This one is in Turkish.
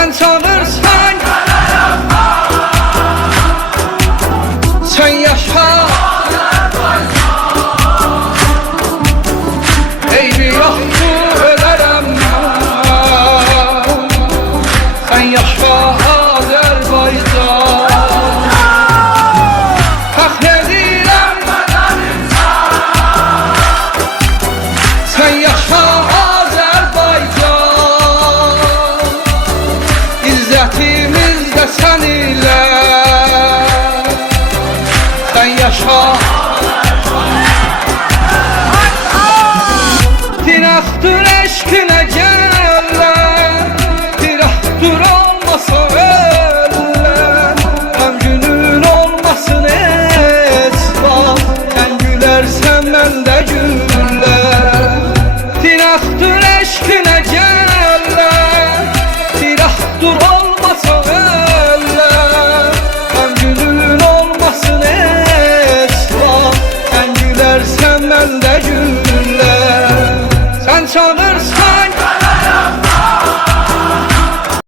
Sen sanırsan sen yaşa, eybi yoktu ölerem sen yaşa Azerbaycan. Hak edirem sen yaşa Azerbaycan. İzzətimiz de sen ile sen yaşa. Tirahtır eşkine gelen, tirahtır olmasa ölen, ömrünün olmasın esbab, sen gülersen ben de güller. Tirahtır eşkine gelen, tirahtır olmasa ölen, ömrünün olmasın esbab, sen gülersen ben de güller. Sen sanır